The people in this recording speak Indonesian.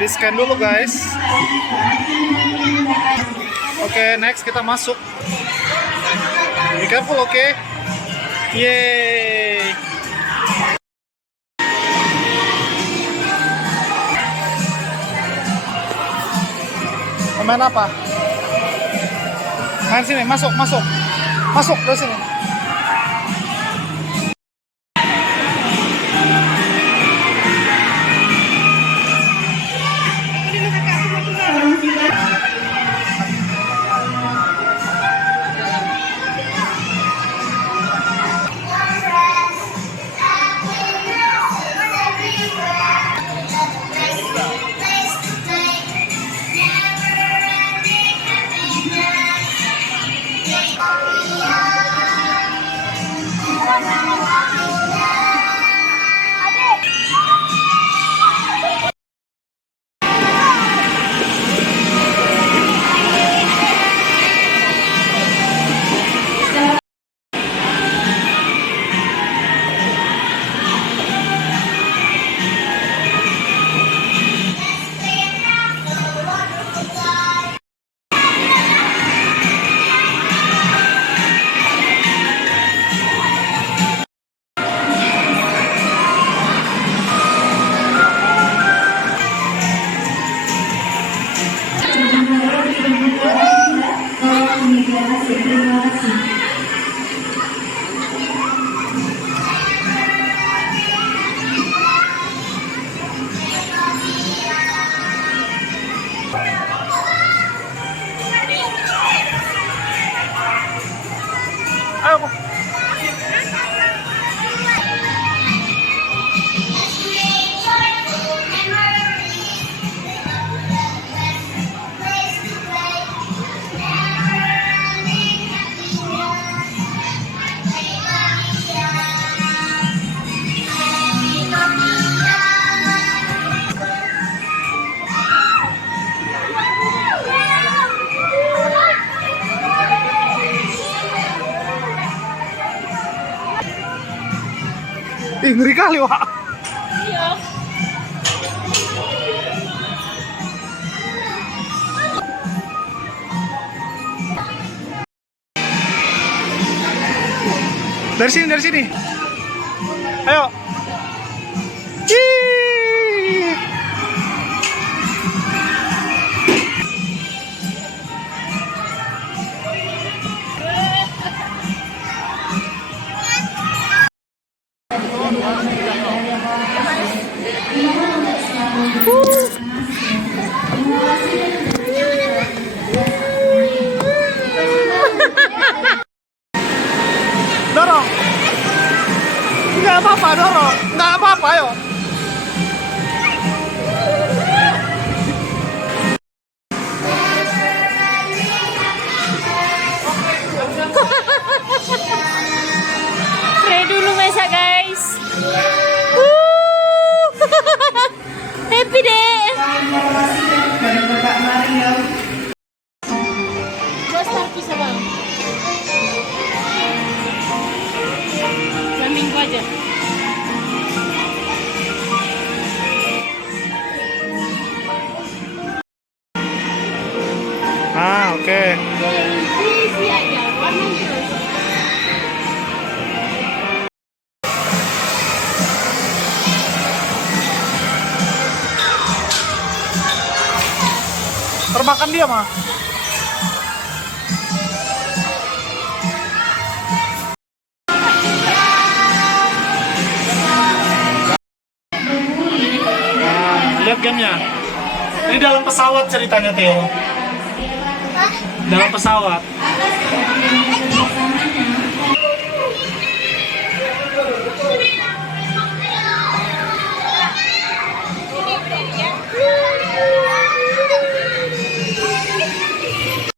di scan dulu guys. Oke, next kita masuk. Be careful, oke? Yeay. Main apa? Main sini, masuk ke sini. Ayo. Ih, ngeri kali, Wak. Iya. Dari sini. Ayo. Cih. Dorong. Nggak apa-apa, dorong. Nggak apa-apa, ayo. Pray dulu Mesa guys. Happy deh. Just tapi sama. Minggu aja. Ah, oke. Termakan dia mah. Lihat gamenya. Ini dalam pesawat ceritanya, Theo. Dalam pesawat.